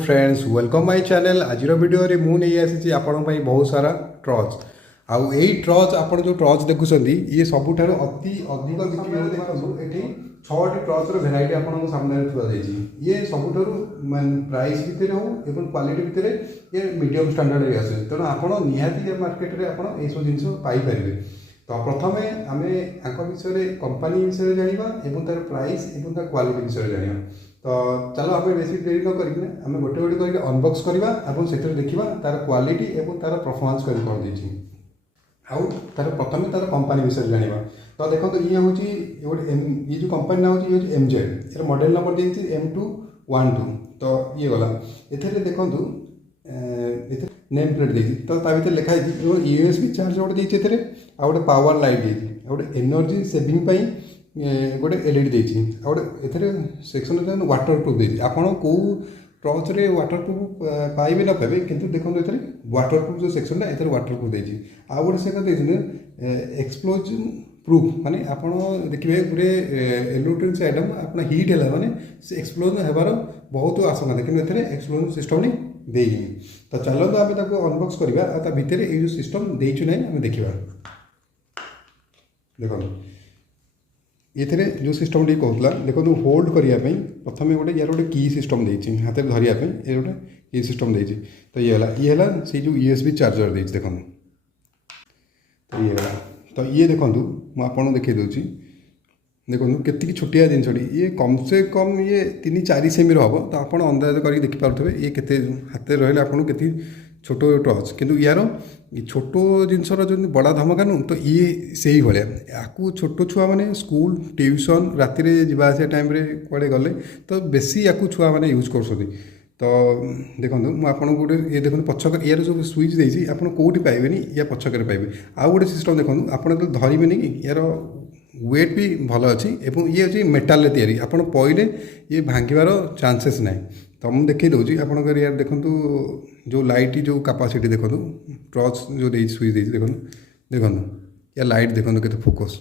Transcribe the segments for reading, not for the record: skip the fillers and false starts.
Friends welcome my channel. आज video रे मु नहीं आसी आपण बहुत सारा ट्रच आउ यही ट्रच आपड़ जो ट्रच देखुं ये सबुठ अति अधिक बिक्री देखो ये 6टी ट्रचर भेराइटी आपको सामने थी ये सबुठ प्राइस भितर हो क्वालिटी भितर ये मीडियम स्टैंडर्ड आसे तेणु आपड़ निहाती मार्केट में आप सब जिन पाइपर। तो प्रथम आम विषय कंपनी विषय जाना तार प्राइस और तार क्वालिटी विषय जाना। तो चलो आम बेस देरी न करके आम गोटे गोटे करके अनबॉक्स करवा और से देखा तार क्वालिटी और तार परफॉर्मेंस कौन देती आउ तार प्रथम तार कंपनी विषय जाना। तो देखो ये हूँ ये जो कंपनी ना हूँ ये एमजेड यार मॉडल नंबर देती M212। तो ये गला एथे देखूँ नेम प्लेट देखिए तो भर लिखाई USB चार्ज गोटे देखिए आ गोटे पावर लाइट देखिए गोटे एनर्जी सेविंग गोटे LED देखिए गोटे सेक्शन वाटर प्रूफ देखिए आपड़ कौ ट्रच रे वाटर प्रूफ पाइबे ना पाइबे किंतु देखो ये वाटर प्रूफ जो सेक्शन ए वाटर प्रूफ देखिए आ गोटे से एक्सप्लोजन प्रूफ माने आपड़ देखिए गोटे इलेक्ट्रोनिक्स आइटम आप हिट है माने एक्सप्लोजन होबार बहुत आशंका था कि एक्सप्लोजन सिस्टम नहीं देनी। तो चलते आम अनबॉक्स करवा भितर ये सिस्टम देचु ना आम देखा देखो ये जो सिस्टम टी कहला देखो होल्ड करने प्रथम गोटे यार गोटे की सिस्टम देती हाथ में धरिया ये गोटे की सिस्टम देती। तो ये से जो USB चार्जर देती देखो तो ये तो ये देखो मुझे देखी दूसरी देखो केती छोटिया जिनसटी ये कम से कम ये 3-4 सेमी हम तो आप अंदाज कर देखिपे ये केते हाथ रहा आपको के छोट टच किंतु यार छोट जिनसर जो बड़ा धमका नु तो ये से ही भाया या छोट छुआ मैंने स्कूल ट्यूशन राति जावास टाइम कड़े गले तो बेसी या छुआ मैंने यूज कर। तो देखो मुझे गोटे ये देखो पछक यार जो स्विच देती आप कौटी पाइबे या पछक पाइबे आउ गोटे सिस्टम देखो आप धरवे कि यार वेट भी भल अच्छी ये हूँ मेटाल तैयारी आप पईले ये भांगार चांसेस ना। तो मुझे देखी दूसरी आपंकर यार देखो जो लाइट जो कैपेसिटी देखो टर्च जो दे स्विच दे देखो देखो या लाइट देखो के फोकस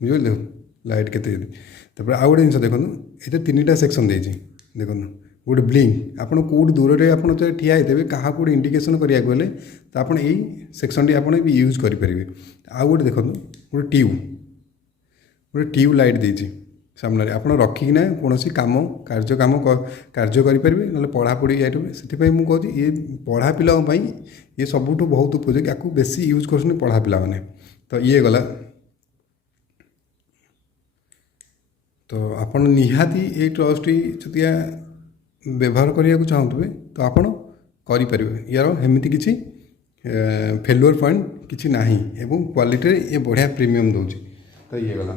बुझे देखो लाइट के आउ गोटे जिन देखो ये 3टा सेक्शन देती देखो गोटे ब्लिंक आप कौट दूर से आप ठिया होते क्या कौट इंडिकेशन कराया गले तो आप सेक्शन टी आप यूज करेंगे। आउ गोटे देखो गोटे ट्यूब लाइट देती सामने आप रखिकिना कौन कम कार्य करेंगे ना पढ़ापढ़ी आइटम से मुझे ये पढ़ा पिला ये सबुठ बहुत उपयोगी या बेसी यूज कर पढ़ा पिला मैंने। तो ये गला तो आप निहाती ये ट्रस्टी जदिया व्यवहार करने को चाहूबे तो आप करें यार एमती किसी फेलुअर पॉइंट किसी ना एवं क्वालिटी ये बढ़िया प्रीमियम दूसरी। तो ये गला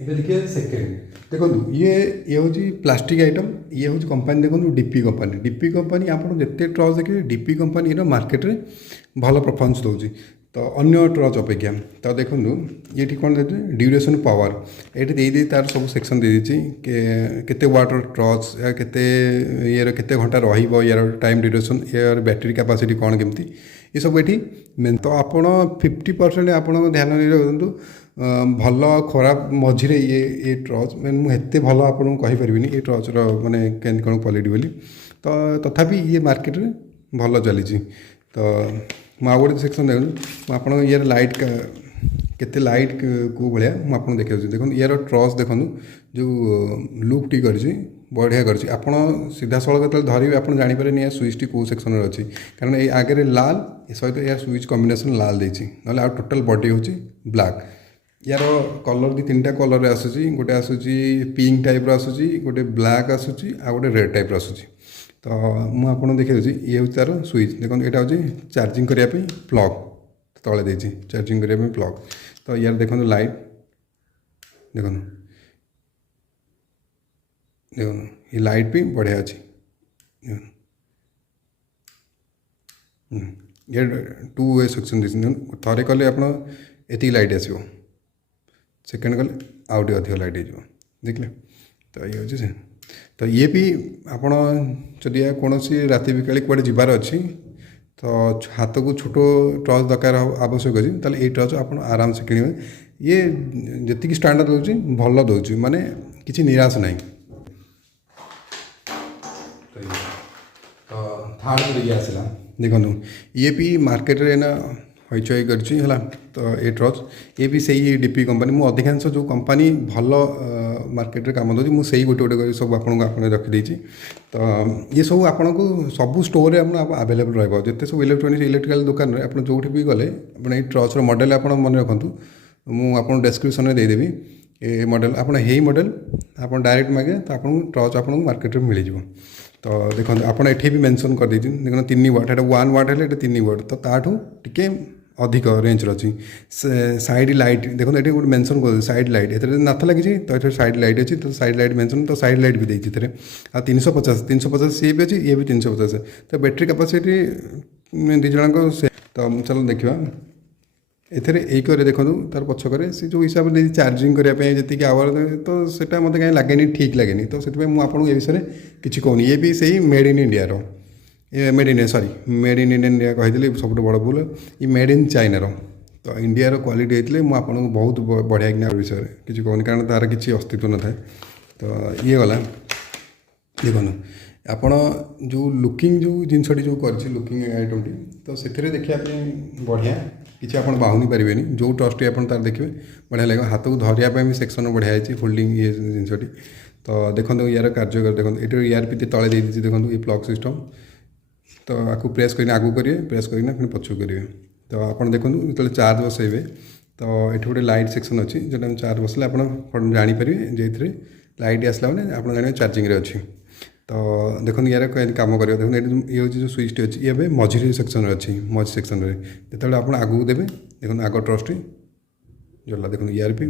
ये देखिए सेकेंड देखो ये हूँ प्लास्टिक आइटम ये हूँ कंपनी देखो डीपी कंपनी आप जिते ट्रच देखिए डीपी कंपनी मार्केट में भल परफॉर्मेंस दूसरी तो अन्य ट्रच अपेक्षा। तो देखो ये कौन देते ड्यूरेशन पावर ये दे तार सब सेक्शन दे केते वाटर ट्रच या केते यार केते घंटा रहिबो यार टाइम ड्यूरेशन यार बैटरी कैपेसिटी कौन केमती ये सब ये मेन। तो आप 50% आप ध्यान रखु भल खराब मझे ये ट्रच मैं मुझे भल आपको कहीपरि ये ट्रचर माने के कौन क्वालिटी बोली। तो तथापि ये मार्केट में भल चली। तो मुझे गोटे सेक्शन देखो आप यार लाइट केते लाइट को भाया मुझे देखा देखो यार ट्रच देखो जो लुक टी कर बढ़िया कर सीधा सड़क जो धरवे आप जापर स्विच टी कौ सेक्शन अच्छी कारण ये आगे लाल सहित यार स्विच कॉम्बिनेशन लाल देती ना टोटल बॉडी हूँ ब्लैक यार कलर 2-3टा कलर आसूसी गोटे आसूसी पिंक टाइप आसूसी गोटे ब्लैक आसूसी आ गोटे रेड टाइप आसूसी। तो मुझे देखी दूसरी ये हूँ तार स्विच देखो यहाँ हूँ चार्जिंग करने प्लग तले देती चार्जिंग करने प्लग। तो यार देखो लाइट देखो देखो ये लाइट भी बढ़िया अच्छी ये 2 वे सेक्शन देती थे कले आप लाइट आसो सेकेंड कले आउ अधिक लाइट हो देखले। तो ये हूँ से तो ये भी आपण जदि कौन राति बिकाली कड़े जबार अच्छी तो हाथ को छोट टर्च दरकार आवश्यक अच्छी तो ये टर्च आप आराम से किणवे ये जी स्टैंडर्ड दूसरी भल दूसरी माने किसी निराश ना। थार्ड ये आसला देखो ये भी मार्केट रे ना हईचई कर तो ये ट्रच ये भी सही डीपी कंपनी मु अधिकांश जो कंपनी भल मार्केट रे काम दूसरी मुझे गोटे गोटे सब आपको रखीदी तो ये सब आपन को सब स्टोर आवेलेबल रही सब इलेक्ट्रोनिक्स इलेक्ट्रिकल दुकान में आप जो भी गले आप ट्रचर मॉडल आप मन रखु मुझे डिस्क्रिप्शन में देदेवी ये मॉडल आप मॉडल आप डायरेक्ट मागे तो आपको ट्रच आपको मार्केट में मिल जाए तो देखो आपड़ ये भी मेंशन कर देती देखो 3 वाट है 1 वाट है 3 वाट तो ताठू टिके अधिक रेंज अच्छी साइड लाइट देखो ये गोटे मेंशन कर साइड लाइट ये नाथ लगी तो ये साइड लाइट अच्छी तो साइड लाइट मेंशन तो साइड लाइट भी देखिए आ 350 सी भी अच्छी ये भी 350 तो बैटेरी कैपेसिटी दी जन से तो चलो देखा एथे एक देखो तार पछक से जो हिसाब से चार्जिंग करने जी आवर तो सेटा मत कहीं लगे ठीक लगे तो से मुझे ये विषय किसी कहूनी ये भी सही made in India made in sorry made in India कही सब बड़ भूल ये मेड इन चाइना तो इंडिया क्वालिटी होते मुझे बहुत बढ़िया कि विषय किसी कहूनी कारण तार किसी अस्तित्व न थाए तो ये गला देखो आपण जो लुकिंग जो जिनसटी जो कर लुकिंग आइटम तो से देखा बढ़िया किसी आप बाहुनी पारे जो ट्रस्ट आप तार देखिए बढ़िया लगे हाथ को धरिया भी सेक्शन बढ़िया है फोल्डिंग ये जिनसटी तो देखो यार कार्य देखो ये ERP तले दे दीजिए देखो ये प्लग सिस्टम तो आपको प्रेस कर आगू करेंगे प्रेस करना फिर पछू करेंगे तो आप देखो जो चार्ज बसैबे तो ये गोटे लाइट सेक्शन अच्छी जो चार्ज बसले आप जानीपर जो लाइट आसला मैंने आप जान चार्जिंग अच्छी तो देखो यार कम कर देखो ये हूँ जो स्विच अच्छी ये मझी सेक्शन अच्छी मझी सेक्शन में जो आप आगू देवे देखो आग ट्रस्ट जला देखो ERP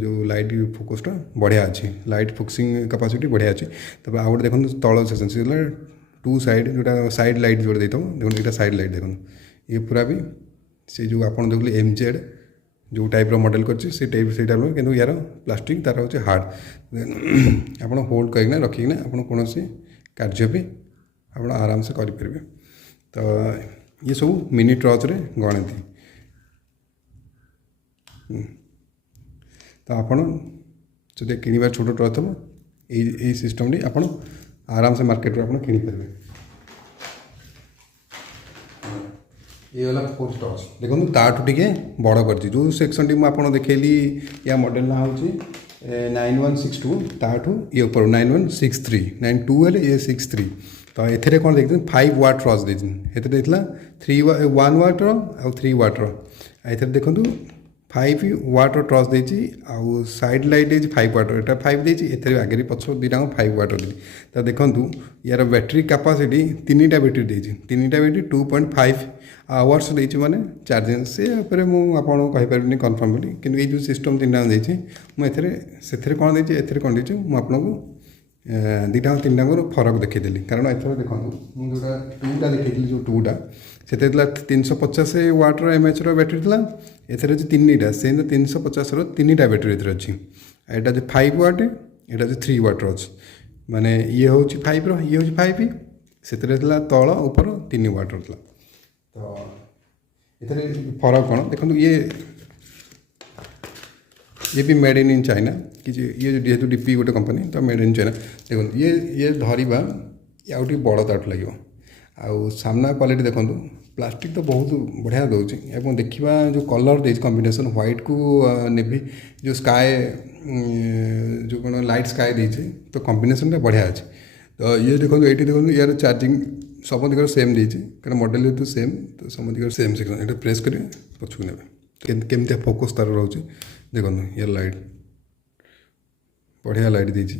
जो लाइट फोकसटा बढ़िया अच्छी लाइट फोकसिंग कैपेसिटी बढ़िया अच्छी तब आउ गए देखो तल सेक्शन से 2 साइड जोटा साइड लाइट जोड़े देखो यहाँ साइड लाइट देखो ये पूरा भी से जो आप देखिए MZ जो टाइप मॉडल कर टाइप से कि यार प्लास्टिक तार हूँ हार्ड आप होल्ड करना रखिना आप कौन कार्य भी आप आराम से करें तो ये सब मिनी ट्रच रे गणती तो आपड़ जो किणवार छोट ट्रच हम यही सिस्टम आप आराम से मार्केट में आप किनीपर ये वाला 4 ट्रच देखो ताठू टे बड़ कर जो सेक्शन टी मुझे देखली या मॉडल ना हूँ 9162 ताठू ये ऊपर 9163 92 है ये 63 तो ये कौन देखते 5 वाट ट्रच देती 1 वाट आउ 3 वाट ये देखो 5 वाट ट्रच देती आउ साइड लाइट देती 5 वाट एटा 5 देती ये आगे पछ दुटा 5 वाट देती तो देखो यार बैटेरी कैपेसिटी 3टा बैटेरी देती 3टा बैटेरी 2.5 आवर्स देती माने चार्जिंग से मुझे कन्फर्म बोली कि ये जो सिस्टम 3टा देती मुझे कौन देती एथे कौन देती मुझे दुटा 3टाक फरक देखीदेली कारण एथर देखो मुझे 2टा देखी जो 2टा से 350 वाटर MH बैटेरी था एथर 3टा से 350 3टा बैटेरी एथर अच्छी यहाँ जो 5 वाट यहाँ जो 3 वाट अच्छी माने ये हूँ 5 ये हूँ 5 से तल ऊपर 3 वाट था तो ये फरक कौन देखो ये भी मेड इन चाइना कि ये जेहतु डीपी गोटे कंपनी तो मेड इन चाइना देखो ये धरवा आउट बड़ ताठ लगे आउ सामना क्वालिटी देखो प्लास्टिक तो बहुत बढ़िया दूसरी और देखा जो कलर दे कॉम्बिनेशन व्हाइट को नेवी जो स्काए जो कौन लाइट स्काए देती तो कॉम्बिनेशन बढ़िया अच्छे तो ये देखो ये देखो यार चार्जिंग सब दिगर सेम देती कारण मॉडल तो सेम तो सब दिगर सेम सेक्शन ये प्रेस करेंगे पछू ने केमती फोकस तार रोचे देखो यार लाइट बढ़िया लाइट देती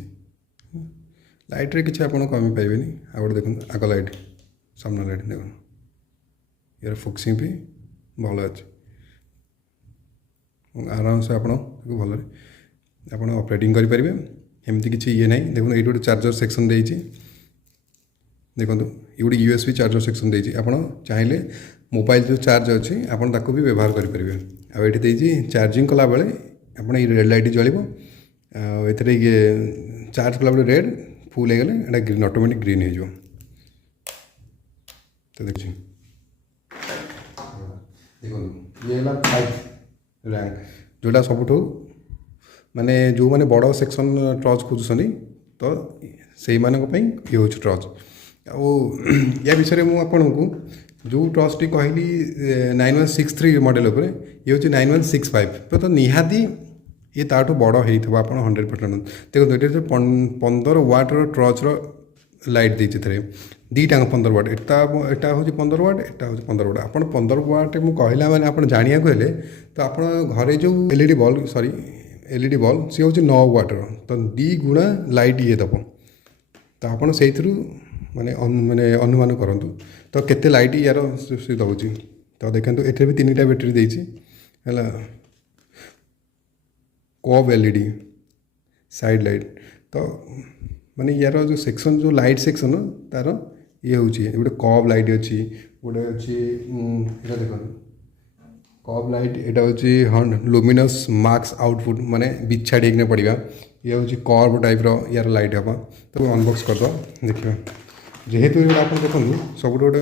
लाइट रे किसी आप कमी पाइबे आ गए देखो आग लाइट सामना लाइट देखो यार फोकसिंग भी भल अच्छे आराम से आप भल आप ऑपरेटिंग करेंगे एमती किसी ये ना देखो ये गोटे चार्जर सेक्शन देती देखो ये गोटे USB चार्जर सेक्शन देती आप चाहिए मोबाइल जो चार्ज अच्छी आप भी व्यवहार करेंगे आठी चार्जिंग कला बेले आप रेड लाइट जल्व ये चार्ज कला बेले रेड फुल हो गले ग्रीन ऑटोमेटिक ग्रीन हो तो देखिए देखो ये है 5 रैंक जोटा सबुठ माने जो माने बड़ सेक्शन ट्रच खोजुनी तो से ये हूँ ट्रच ଆଉ या विषय ମୁଁ ଆପଣଙ୍କୁ ଯେଉଁ ଟର୍ଚ୍ଚଟି କହିଲି 9163 ମଡ଼େଲ୍ ଉପରେ ଇଏ ହେଉଛି 9165 ତ ନିହାତି ଇଏ ତାଠୁ ବଡ଼ ହେଇଥିବ ଆପଣ 100% ଦେଖନ୍ତୁ ଏଠି 15 ୱାଟ୍ର ଟର୍ଚ୍ଚର ଲାଇଟ୍ ଦେଇଛି ଏଥିରେ ଦୁଇଟାଙ୍କ 15 ୱାଟ୍ ଏଟା ହେଉଛି 15 ୱାଟ୍ ଏଟା ହେଉଛି 15 ୱାଟ୍ ଆପଣ 15 ୱାଟ୍ ମୁଁ କହିଲା ମାନେ ଆପଣ ଜାଣିବାକୁ ହେଲେ ତ ଆପଣ ଘରେ ଯେଉଁ ଏଲ୍ଇଡ଼ି ବଲ୍ବ ଏଲ୍ଇଡ଼ି ବଲ୍ବ ସିଏ ହେଉଛି 9 ୱାଟ୍ର ତ 2 ଗୁଣା ଲାଇଟ୍ ଇଏ ଦେବ ତ ଆପଣ ସେଇଥିରୁ ମାନେ ଅନୁମାନ କରନ୍ତୁ ତ କେତେ ଲାଇଟ୍ ୟାର ସେ ଦେଉଛି ତ ଦେଖନ୍ତୁ ଏଥିରେ ବି 3ଟା ବ୍ୟାଟେରୀ ଦେଇଛି ହେଲା କବ୍ ଏଲ୍ଇଡ଼ି ସାଇଡ୍ ଲାଇଟ୍ ତ ମାନେ ୟାର ଯେଉଁ ସେକ୍ସନ୍ ଯେଉଁ ଲାଇଟ୍ ସେକ୍ସନ୍ ତାର ଇଏ ହେଉଛି ଗୋଟେ କବ୍ ଲାଇଟ୍ ଅଛି ଗୋଟେ ଅଛି ଏଇଟା ଦେଖନ୍ତୁ କବ୍ ଲାଇଟ୍ ଏଇଟା ହେଉଛି ଲୁମିନସ୍ ମାର୍କ୍ସ ଆଉଟପୁଟ୍ ମାନେ ବିଛାଡ଼ି ହେଇକିନା ପଡ଼ିବା ଇଏ ହେଉଛି କର୍ଭ ଟାଇପ୍ର ୟାର ଲାଇଟ୍ ହେବ ତାକୁ ଅନବକ୍ସ କରିଦେବା ଦେଖିବା ଯେହେତୁ ଏଇଟା ଆପଣ ଦେଖନ୍ତୁ ସବୁଠୁ ଗୋଟେ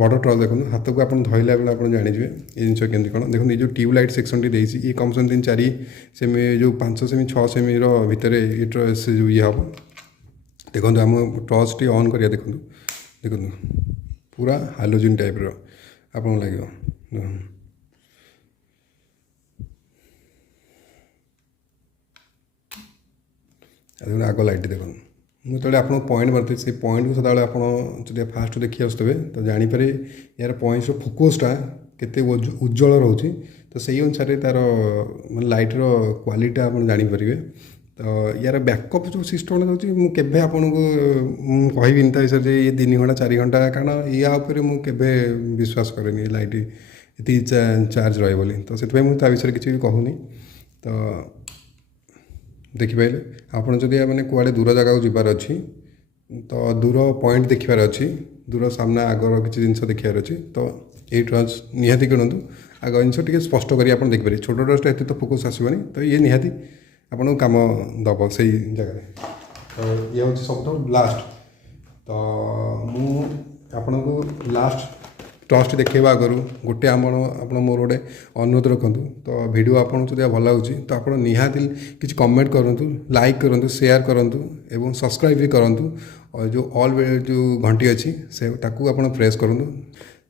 ବଡ଼ ଟର୍ଚ୍ଚ ଦେଖନ୍ତୁ ହାତକୁ ଆପଣ ଧରିଲା ବେଳେ ଆପଣ ଜାଣିଯିବେ ଏ ଜିନିଷ କେମିତି କ'ଣ ଦେଖନ୍ତୁ ଏ ଯେଉଁ ଟ୍ୟୁବ୍ ଲାଇଟ୍ ସେକ୍ସନ୍ଟି ଦେଇଛି ଇଏ କମ୍ ସେ କମ୍ 4 ସେମି ଯେଉଁ 5 ସେମି 6 ସେମିର ଭିତରେ ସେ ଯେଉଁ ଇଏ ହେବ ଦେଖନ୍ତୁ ଆମ ଟର୍ଚ୍ଚଟି ଅନ୍ କରିବା ଦେଖନ୍ତୁ ପୁରା ହାଲୋଜିନ୍ ଟାଇପ୍ର ଆପଣଙ୍କୁ ଲାଗିବ ଦେଖନ୍ତୁ ଆଗ ଲାଇଟ୍ ଦେଖନ୍ତୁ ମୁଁ ଯେତେବେଳେ ଆପଣଙ୍କୁ ପଏଣ୍ଟ ମାରିଥିଲି ସେଇ ପଏଣ୍ଟକୁ ସେତେବେଳେ ଆପଣ ଯଦି ଫାଷ୍ଟ ଦେଖି ଆସୁଥିବେ ତ ଜାଣିପାରେ ୟାର ପଏଣ୍ଟର ଫୋକସ୍ଟା କେତେ ଉଜ୍ଜଳ ରହୁଛି ତ ସେଇ ଅନୁସାରେ ତା'ର ମାନେ ଲାଇଟ୍ର କ୍ୱାଲିଟିଟା ଆପଣ ଜାଣିପାରିବେ ତ ୟାର ବ୍ୟାକଅପ୍ ଯେଉଁ ସିଷ୍ଟମ୍ଟା ଦେଉଛି ମୁଁ କେବେ ଆପଣଙ୍କୁ ମୁଁ କହିବିନି ତା ବିଷୟରେ ଯେ ଇଏ 3 ଘଣ୍ଟା 4 ଘଣ୍ଟା କାରଣ ୟା ଉପରେ ମୁଁ କେବେ ବିଶ୍ୱାସ କରେନି ଲାଇଟ୍ ଏତିକି ଚାର୍ଜ ରହିବ ବୋଲି ତ ସେଥିପାଇଁ ମୁଁ ତା ବିଷୟରେ କିଛି ବି କହୁନି ତ ଦେଖିପାରିଲେ ଆପଣ ଯଦି ମାନେ କୁଆଡ଼େ ଦୂର ଜାଗାକୁ ଯିବାର ଅଛି ତ ଦୂର ପଏଣ୍ଟ ଦେଖିବାର ଅଛି ଦୂର ସାମ୍ନା ଆଗର କିଛି ଜିନିଷ ଦେଖିବାର ଅଛି ତ ଏଇ ଟର୍ଚ୍ଚ ନିହାତି କିଣନ୍ତୁ ଆଗ ଜିନିଷ ଟିକେ ସ୍ପଷ୍ଟ କରି ଆପଣ ଦେଖିପାରିବେ ଛୋଟ ଟର୍ଚ୍ଚଟା ଏତେ ତ ଫୋକସ୍ ଆସିବନି ତ ଇଏ ନିହାତି ଆପଣଙ୍କୁ କାମ ଦେବ ସେଇ ଜାଗାରେ ତ ଇଏ ହେଉଛି ସବୁଠୁ ଲାଷ୍ଟ ତ ମୁଁ ଆପଣଙ୍କୁ ଲାଷ୍ଟ ଟର୍ଚ୍ଚଟି ଦେଖାଇବା ଆଗରୁ ଗୋଟେ ଆପଣ ମୋର ଗୋଟେ ଅନୁରୋଧ ରଖନ୍ତୁ ତ ଭିଡ଼ିଓ ଆପଣଙ୍କୁ ଯଦି ଭଲ ଲାଗୁଛି ତ ଆପଣ ନିହାତି କିଛି କମେଣ୍ଟ କରନ୍ତୁ ଲାଇକ୍ କରନ୍ତୁ ସେୟାର କରନ୍ତୁ ଏବଂ ସବସ୍କ୍ରାଇବ୍ ବି କରନ୍ତୁ ଯେଉଁ ଅଲ୍ ଯେଉଁ ଘଣ୍ଟି ଅଛି ସେ ତାକୁ ଆପଣ ପ୍ରେସ୍ କରନ୍ତୁ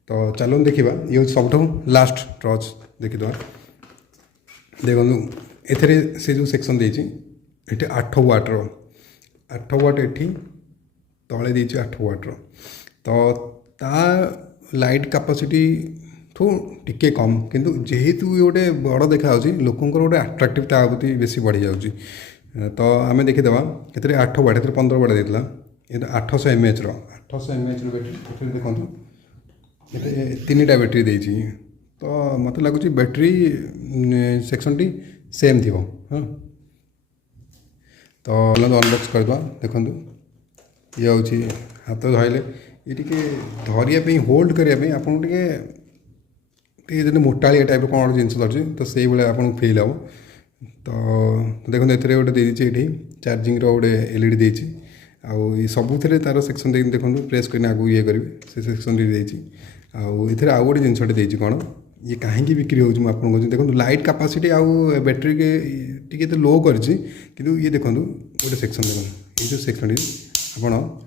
ତ ଚାଲନ୍ତୁ ଦେଖିବା ଇଏ ହେଉଛି ସବୁଠୁ ଲାଷ୍ଟ ଟର୍ଚ୍ଚ ଦେଖିଦେବା ଦେଖନ୍ତୁ ଏଥିରେ ସେ ଯେଉଁ ସେକ୍ସନ୍ ଦେଇଛି ଏଠି 8 ୱାଟ୍ର 8 ୱାଟ୍ ଏଠି ତଳେ ଦେଇଛି 8 ୱାଟ୍ର ତ ତା ଲାଇଟ୍ କାପାସିଟି ଠୁ ଟିକେ କମ୍ କିନ୍ତୁ ଯେହେତୁ ଗୋଟେ ବଡ଼ ଦେଖାଯାଉଛି ଲୋକଙ୍କର ଗୋଟେ ଆଟ୍ରାକ୍ଟିଭ୍ ତା ପ୍ରତି ବେଶୀ ବଢ଼ିଯାଉଛି ତ ଆମେ ଦେଖିଦେବା ଏଥିରେ 8 ୱାଟ୍ ଏଥିରେ 15 ୱାଟ୍ ଦେଇଥିଲା ଏଥିରେ 800 mAhର 800 mAhର ବ୍ୟାଟେରୀ ଏଥିରେ ଦେଖନ୍ତୁ ଏଥିରେ 3ଟା ବ୍ୟାଟେରୀ ଦେଇଛି ତ ମୋତେ ଲାଗୁଛି ବ୍ୟାଟେରୀ ସେକ୍ସନ୍ଟି ସେମ୍ ଥିବ ହଁ ତ ଅନବକ୍ସ କରିଦେବା ଦେଖନ୍ତୁ ଇଏ ହେଉଛି ହାତ ଧରିଲେ ये टी धरिया होल्ड करने आपको टे मोटालिया टाइप कौन जिन धरती तो से भाई आपको फिल हम तो देखो ये गोटे ये चार्जिंग रोटे एलईडी देती आई सबुथ तार सेक्शन देखो प्रेस कर आगे ये करेंगे से सेक्शन आउ आउ गोटे जिनटे कौन ये कहीं बिक्री हो आपको देखो लाइट कैपेसिटी आउ बैटेरी के टे लो कर ये देखो गोटे सेक्शन देखो ये जो सेक्शन आप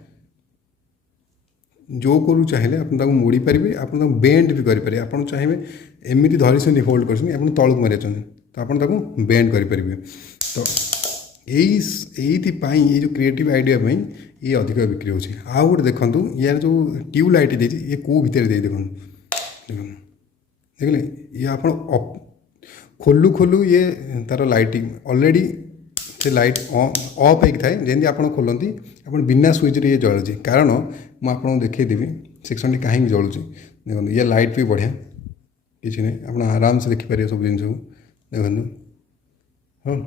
जो करू चाहिए आप मोड़ी पारे आप बेंड भी करेंगे आप चाहिए एमती धरी होल्ड कर तलू मारे तो आप बेंड करेंगे तो यही ये जो क्रिएटिव आइडिया ये अधिक बिक्री हो आउ गोटे देखूँ यार जो ट्यूब लाइट देती ये कौ भितर दे देखो देखिए ये आप खोलू खोलू ये तार लाइटिंग ऑलरेडी से लाइट ऑफ होता है जमी आप खोलती आप बिना स्विच रे ये जलुची कारण मुझे देखीदेवी सेक्शन कहीं जलुची देखो ये लाइट भी बढ़िया किसी नहीं आप आराम से देखिपारे सब जिन देखो हाँ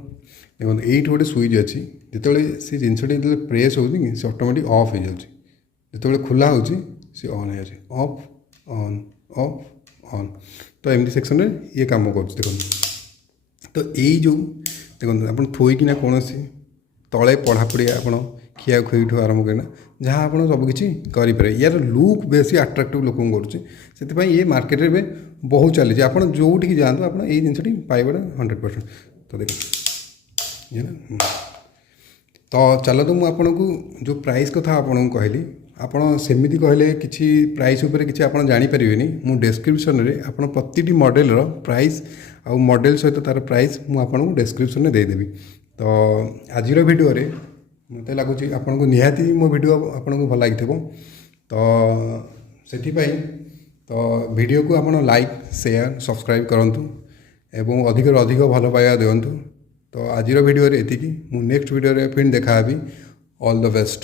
देखो ये गोटे स्विच अच्छी जिते से जिनटी प्रेस हो ऑटोमेटिक ऑफ हो जाए खोला हो ऑन हो ऑफ ऑन ऑफ ऑन तो एमती सेक्शन ये कम कर देखो तो यही जो देखो आप थोईकिना कौन तले पढ़ापढ़ी आप खिया खुई आरंभ करना जहाँ आप सबकि करें यार लुक बेसी आट्राक्टिव लोक कर ये मार्केट में बहुत चली आप जो जातु आप जिनटी पाइबा 100% तो देखो ये ना तो चलतु मु आपन को जो प्राइस कथा आपन को कहली ଆପଣ ସେମିତି କହିଲେ କିଛି ପ୍ରାଇସ୍ ଉପରେ କିଛି ଆପଣ ଜାଣିପାରିବେନି। ମୁଁ ଡେସ୍କ୍ରିପସନ୍ରେ ଆପଣ ପ୍ରତିଟି ମଡ଼େଲର ପ୍ରାଇସ୍ ଆଉ ମଡ଼େଲ ସହିତ ତା'ର ପ୍ରାଇସ୍ ମୁଁ ଆପଣଙ୍କୁ ଡେସ୍କ୍ରିପସନ୍ରେ ଦେଇଦେବି। ତ ଆଜିର ଭିଡ଼ିଓରେ ମୋତେ ଲାଗୁଛି ଆପଣଙ୍କୁ ନିହାତି ମୋ ଭିଡ଼ିଓ ଆପଣଙ୍କୁ ଭଲ ଲାଗିଥିବ। ତ ସେଥିପାଇଁ ତ ଭିଡ଼ିଓକୁ ଆପଣ ଲାଇକ୍ ସେୟାର ସବସ୍କ୍ରାଇବ୍ କରନ୍ତୁ ଏବଂ ଅଧିକରୁ ଅଧିକ ଭଲ ପାଇବା ଦିଅନ୍ତୁ। ତ ଆଜିର ଭିଡ଼ିଓରେ ଏତିକି। ମୁଁ ନେକ୍ସଟ ଭିଡ଼ିଓରେ ପୁଣି ଦେଖାହେବି। All the best.